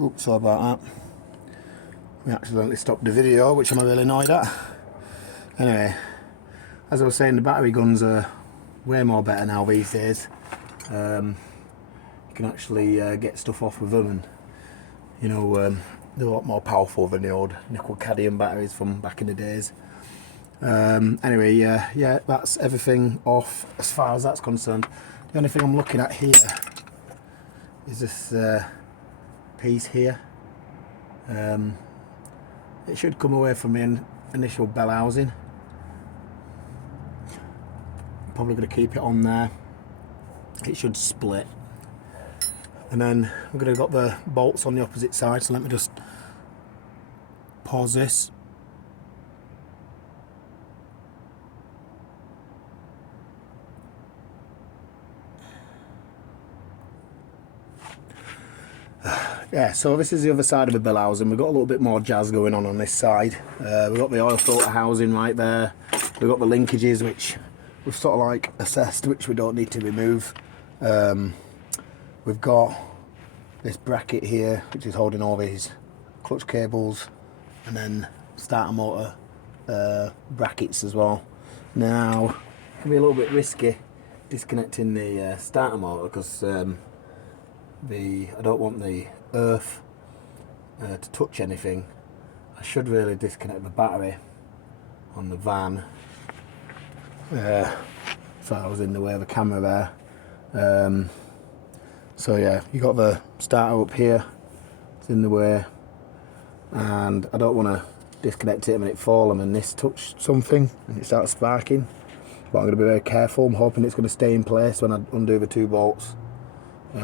Oops, sorry about that. We accidentally stopped the video, which I'm really annoyed at. Anyway, as I was saying, the battery guns are way more better now these days. You can actually get stuff off with them, and you know, they're a lot more powerful than the old nickel cadmium batteries from back in the days. Anyway, yeah, that's everything off as far as that's concerned. The only thing I'm looking at here is this piece here. It should come away from the initial bell housing. I'm probably going to keep it on there. It should split. And then we're going to got the bolts on the opposite side, so let me just pause this. Yeah, so this is the other side of the bell housing. We've got a little bit more jazz going on this side. We've got the oil filter housing right there. We've got the linkages, which we've sort of like assessed, which we don't need to remove. We've got this bracket here, which is holding all these clutch cables, and then starter motor brackets as well. Now, it can be a little bit risky disconnecting the starter motor, because I don't want the earth to touch anything. I should really disconnect the battery on the van. So I was in the way of the camera there. So yeah, you got the starter up here, it's in the way, and I don't want to disconnect it and it fall and then this touch something and it starts sparking. But I'm going to be very careful. I'm hoping it's going to stay in place when I undo the 2 bolts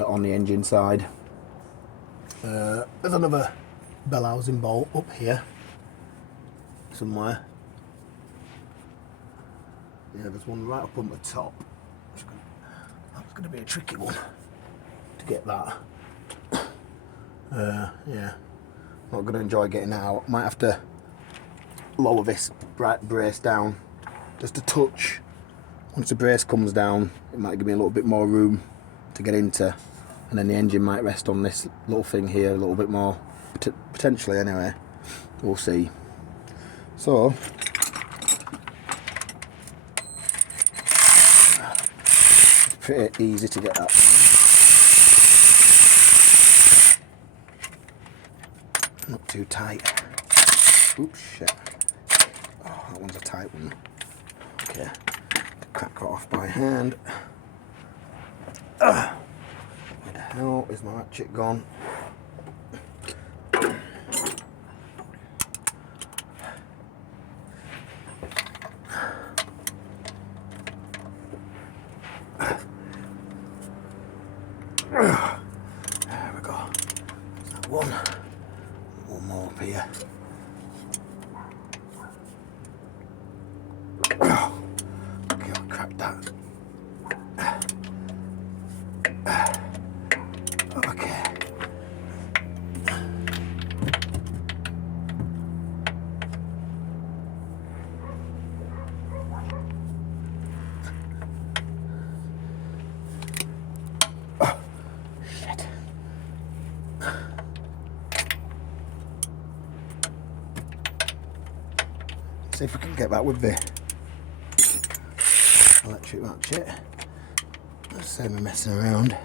on the engine side. There's another bell housing bolt up here somewhere. Yeah, there's one right up on the top. That's going to be a tricky one to get that. Yeah, not going to enjoy getting that out. Might have to lower this brace down just a touch. Once the brace comes down, it might give me a little bit more room to get into, and then the engine might rest on this little thing here a little bit more, potentially anyway. We'll see. So it's pretty easy to get that down. Not too tight. Oops, shit. Oh, that one's a tight one. Okay, crack that off by hand. Where the hell is my ratchet gone? There we go. There's that one. One more up here. Okay, I'll crack that. Okay. Oh, shit. See if we can get that with the electric ratchet. Let's save me messing around.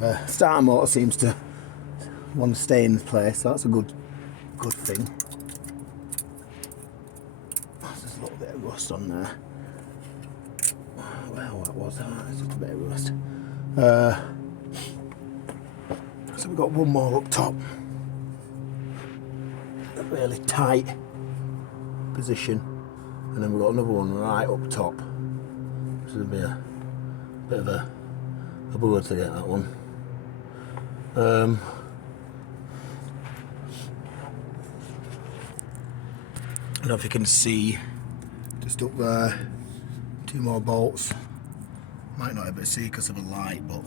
The starter motor seems to want to stay in place, so that's a good thing. There's a little bit of rust on there. Well, what was that? It's just a bit of rust. So we've got one more up top. A really tight position. and then we've got another one right up top. This would be a bit of a bugger to get that one. I don't know if you can see just up there, 2 more bolts. Might not be able to see because of the light, but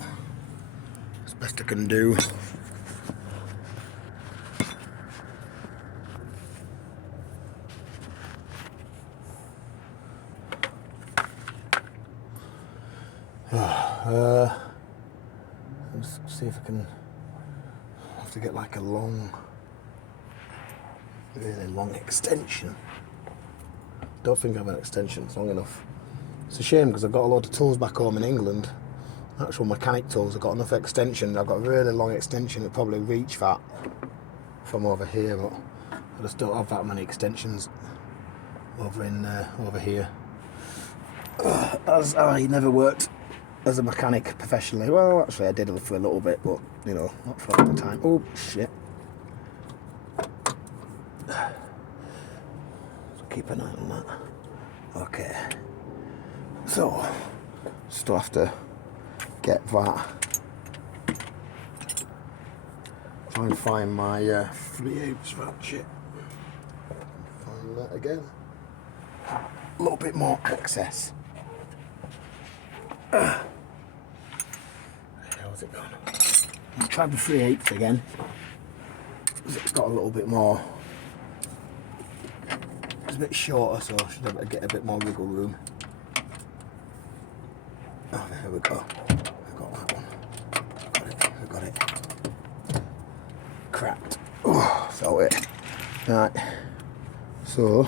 it's the best I can do. Let's see if I can. Have to get like a long, really long extension. Don't think I have an extension, it's long enough. It's a shame because I've got a lot of tools back home in England, actual mechanic tools. I've got enough extension. I've got a really long extension that probably reach that from over here, but I just don't have that many extensions over here. As I never worked as a mechanic professionally. Well, actually I did it for a little bit, but you know, not for all the time. Oh shit. So keep an eye on that. Okay. So, still have to get that. Try and find my 3/8 ratchet. Find that again. A little bit more access. How's it gone? I'll try the 3/8 again. It's got a little bit more. It's a bit shorter, so I should be able to get a bit more wiggle room. Oh, there we go. I got that one. I got it. Cracked. Oh, felt it. Right. So.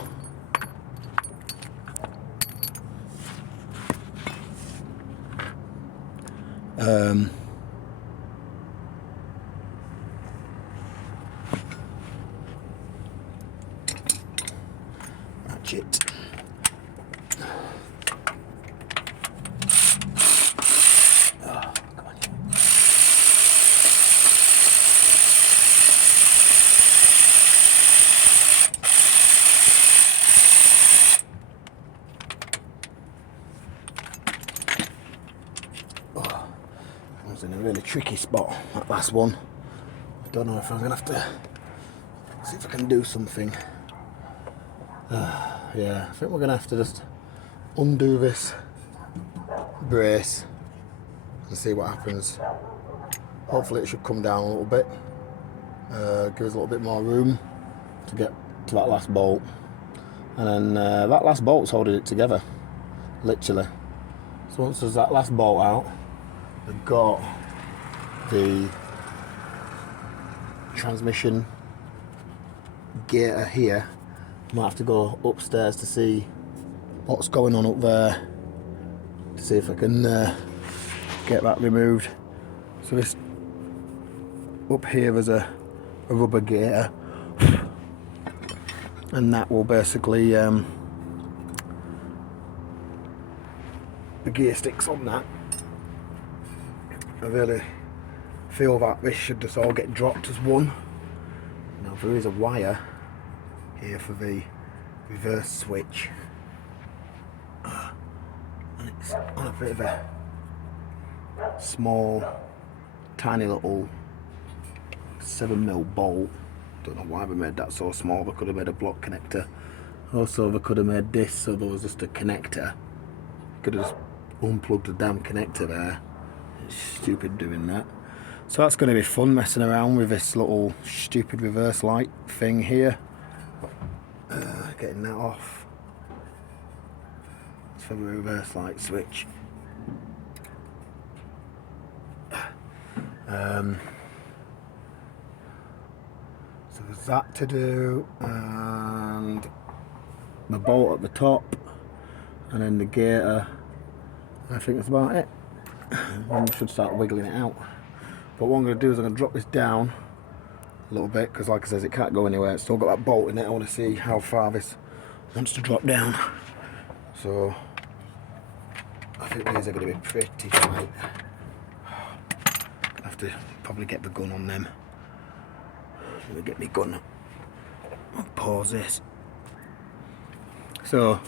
Ratchet. In a really tricky spot, that last one. I don't know if I'm gonna have to see if I can do something. Yeah, I think we're gonna have to just undo this brace and see what happens. Hopefully it should come down a little bit, give us a little bit more room to get to that last bolt, and then that last bolt's holding it together, literally. So once there's that last bolt out, we've got the transmission gear here. Might have to go upstairs to see what's going on up there, to see if I can get that removed. So this up here is a rubber gear, and that will basically the gear sticks on that. I really feel that this should just all get dropped as one. Now there is a wire here for the reverse switch, and it's on a bit of a small, tiny little 7mm bolt. Don't know why we made that so small. We could have made a block connector. Also, we could have made this so there was just a connector. Could have just unplugged the damn connector there. Stupid doing that. So that's going to be fun, messing around with this little stupid reverse light thing here. Getting that off. It's for the reverse light switch. So there's that to do, and the bolt at the top, and then the gator. I think that's about it. Then we should start wiggling it out. But what I'm going to do is I'm going to drop this down a little bit, because like I said, it can't go anywhere. It's still got that bolt in it. I want to see how far this wants to drop down. So I think these are going to be pretty tight. I have to probably get the gun on them. Let me get my gun. I'll pause this. So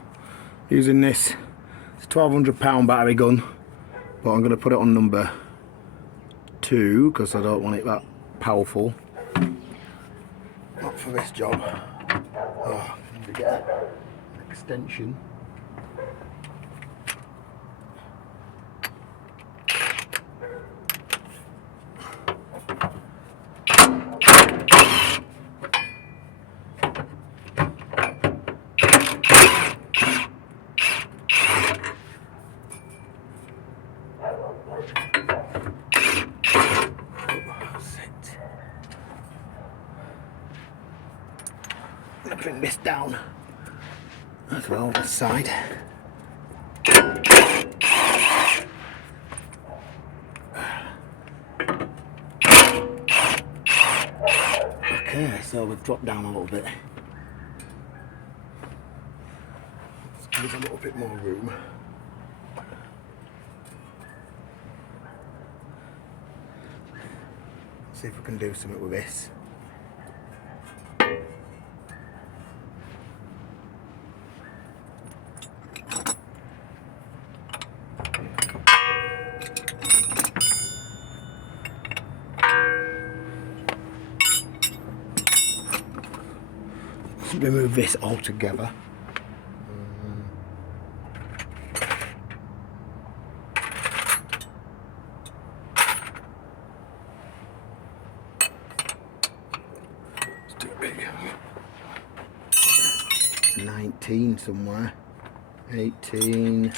using this. It's a £1,200 battery gun, but I'm going to put it on number 2 because I don't want it that powerful. Not for this job. Oh, I need to get an extension. I'm going to bring this down as well, this side. Okay, so we've dropped down a little bit. Let's give us a little bit more room. See if we can do something with this. Let's remove this altogether. Let's do it big. 19 somewhere. 18.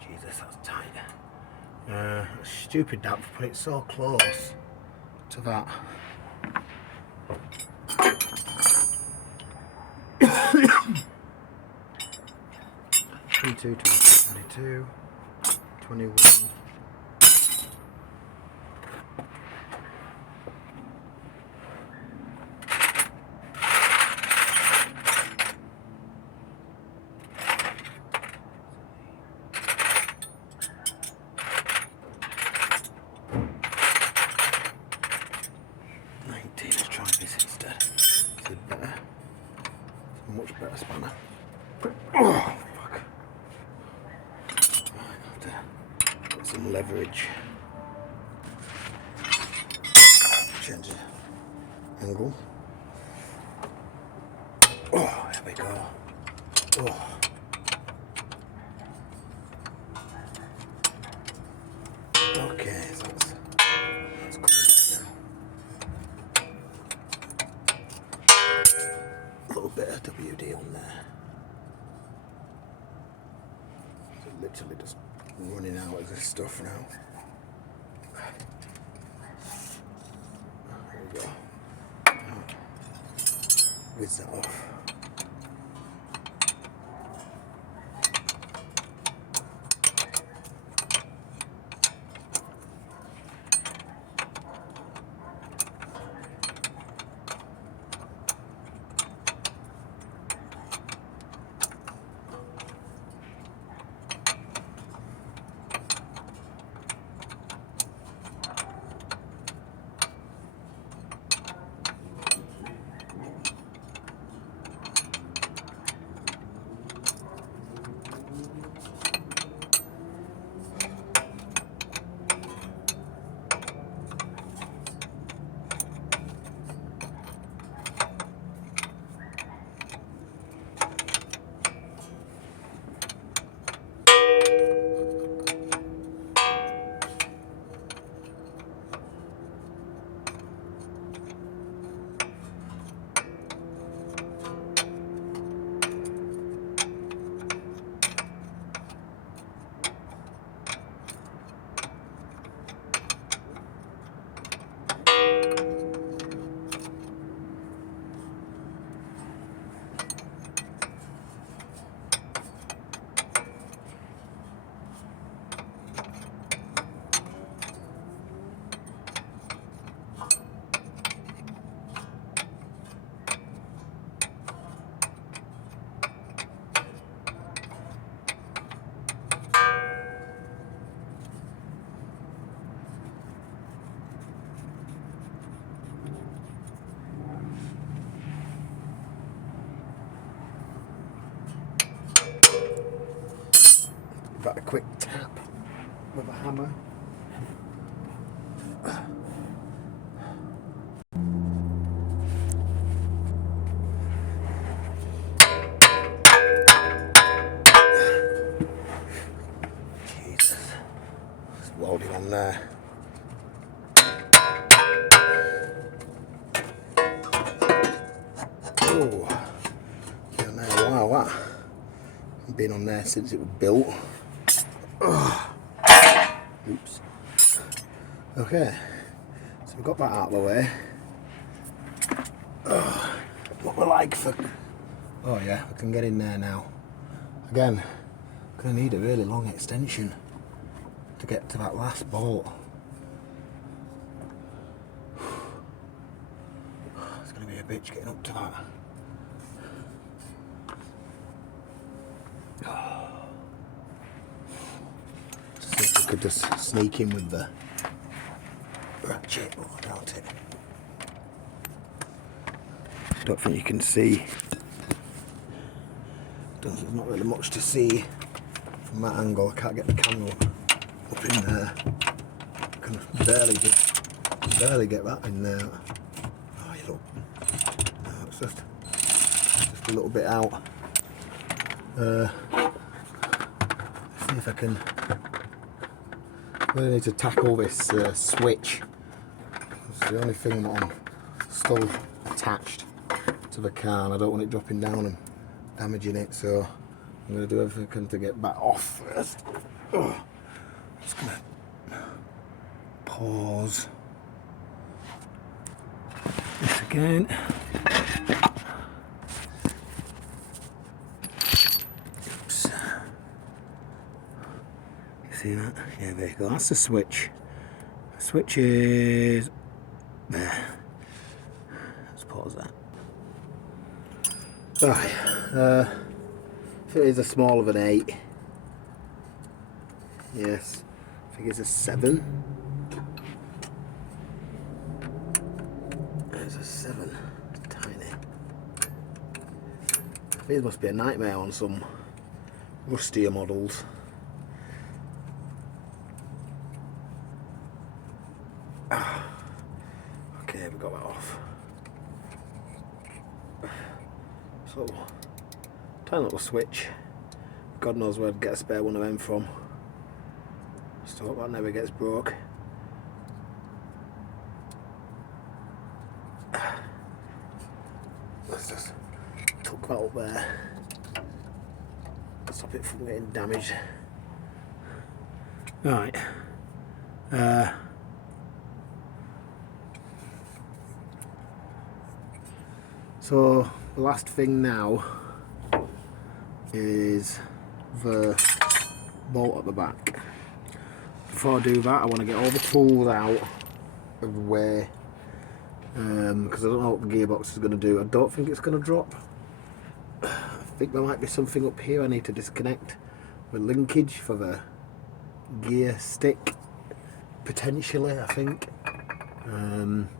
Jesus, that's tight. Stupid that, put it so close to that. 22, 22, 21. Let's try this instead. It's a better, it's a much better spanner. Oh, fuck. Right, have to get some leverage. Change the angle. Oh, there we go. Oh. Okay, so that's good now. A little bit of WD on there. So literally just running out of this stuff now. There we go. Whiz that off. that a quick tap with a hammer. Jesus, it's welding on there. Oh, been there a while, that. Been on there since it was built. Oh. Oops. Okay, so we've got that out of the way. Oh, what we're like for... Oh yeah, we can get in there now. Again, gonna need a really long extension to get to that last bolt. It's gonna be a bitch getting up to that. See if we could just sneak in with the ratchet. Oh, I doubt it. Don't think you can see. There's not really much to see from that angle. I can't get the camera up in there. I can barely get that in there. Oh, you look. No, it's just a little bit out. Let's see if I can. Really need to tackle this switch. It's the only thing that I'm still attached to the car, and I don't want it dropping down and damaging it, so I'm going to do everything to get back off first. Oh, just going to pause this again. Oops. You see that? Yeah, there you go. That's the switch. The switch is there. Let's pause that. Right, if it is a small of an 8, yes, I think it's a 7. There's a 7, it's tiny. I think it must be a nightmare on some rustier models. Okay, we got that off. So, tiny little switch. God knows where I'd get a spare one of them from. Just hope that never gets broke. Let's just tuck that up there. Stop it from getting damaged. Right. So the last thing now is the bolt at the back. Before I do that, I want to get all the tools out of the way, because I don't know what the gearbox is going to do. I don't think it's going to drop. I think there might be something up here I need to disconnect with linkage for the gear stick, potentially, I think.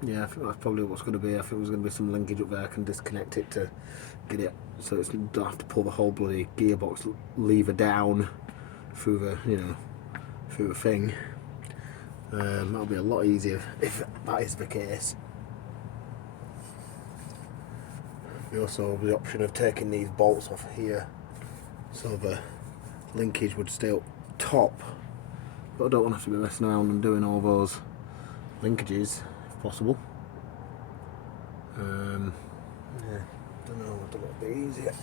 Yeah, I think that's probably what's going to be. I think there's going to be some linkage up there. I can disconnect it to get it so it's don't have to pull the whole bloody gearbox lever down through the, through the thing. That'll be a lot easier if that is the case. We also have the option of taking these bolts off here so the linkage would stay up top, but I don't want to have to be messing around and doing all those linkages if possible. Yeah, don't know what a bit easier.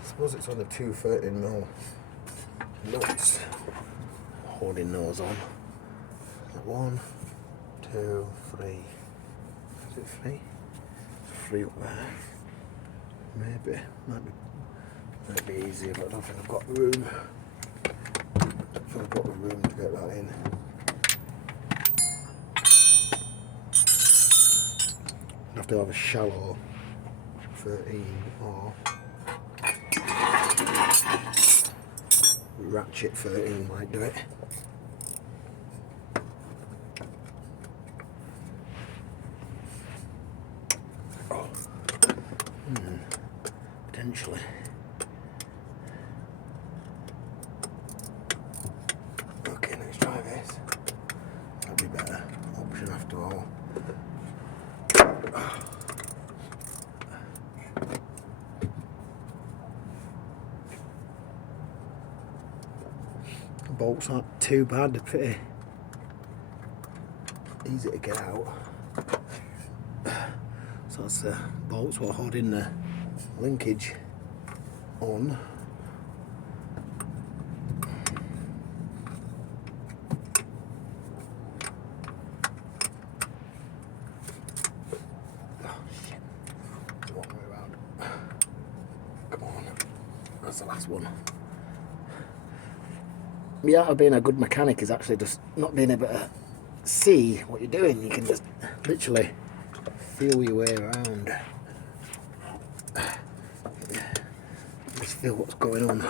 I suppose it's only 2 13mm nuts. Holding those on. 1, 2, 3. Is it 3? 3 up there. Maybe. Might be easier, but I don't think I've got room. I've got the room to get that in. I have to have a shallow 13 or ratchet 13 might do it. Oh. Potentially. bolts aren't too bad, they're pretty easy to get out. So that's the bolts we're holding the linkage on. Oh shit, wrong way around. Come on, that's the last one. The art of being a good mechanic is actually just not being able to see what you're doing. You can just literally feel your way around. Just feel what's going on.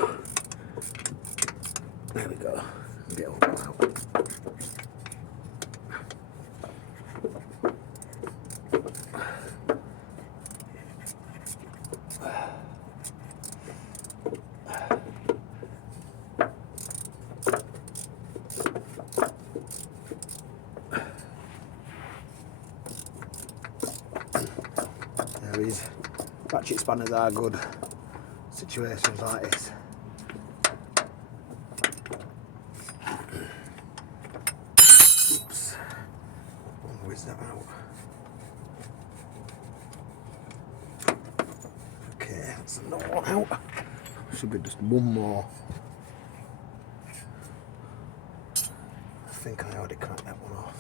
There we go. Get all that out. These ratchet spanners are good situations like this. Oops. Oh, whiz that out. Okay, that's another one out. Should be just one more. I think I already cracked that one off.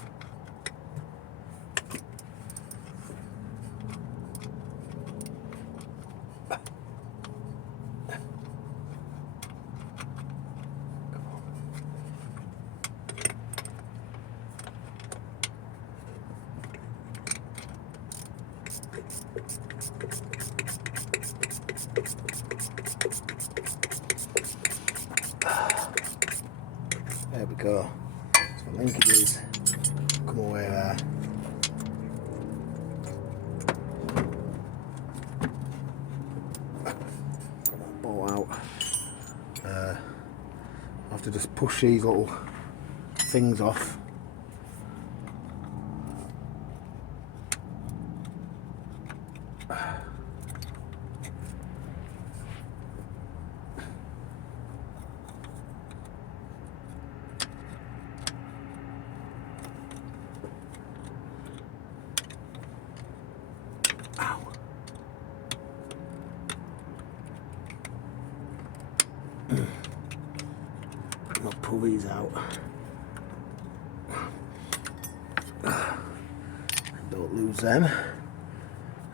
There we go. So linkages come away there. Got that bolt out. I have to just push these little things off. I'll pull these out. Don't lose them.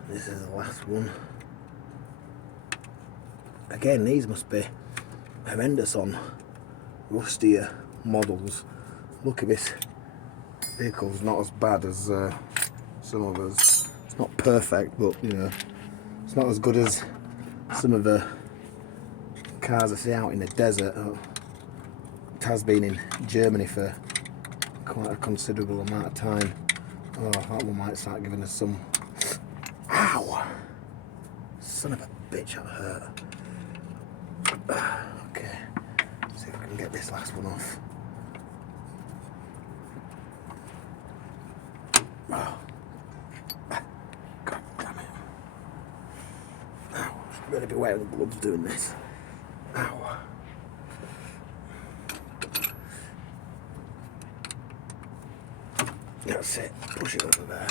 This is the last one. Again, these must be horrendous on rustier models. Look at this vehicle's not as bad as some of us. It's not perfect, but you know, it's not as good as some of the cars I see out in the desert. It has been in Germany for quite a considerable amount of time. Oh, that one might start giving us some. Ow! Son of a bitch, that hurt. Okay, see if we can get this last one off. Oh. God damn it. Ow, I should really be wearing the gloves doing this. Ow. That's it, push it over there.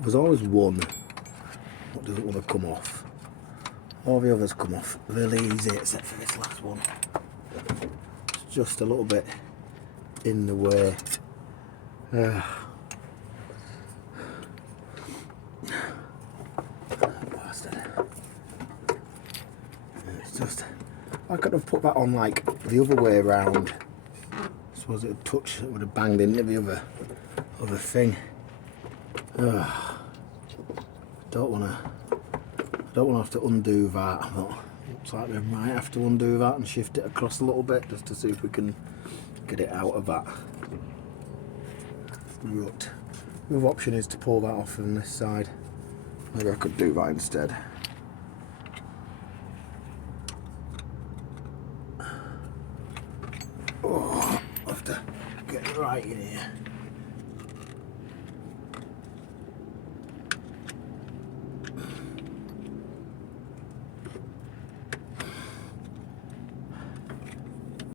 There's always one that doesn't want to come off. All the others come off really easy except for this last one. It's just a little bit in the way. Bastard. It's just, I could have put that on like the other way around. I suppose it would touch, it would have banged into the other thing. Don't want to have to undo that. But looks like we might have to undo that and shift it across a little bit just to see if we can get it out of that rut. The other option is to pull that off from this side. Maybe I could do that instead. Oh, I'll have to get it right in here.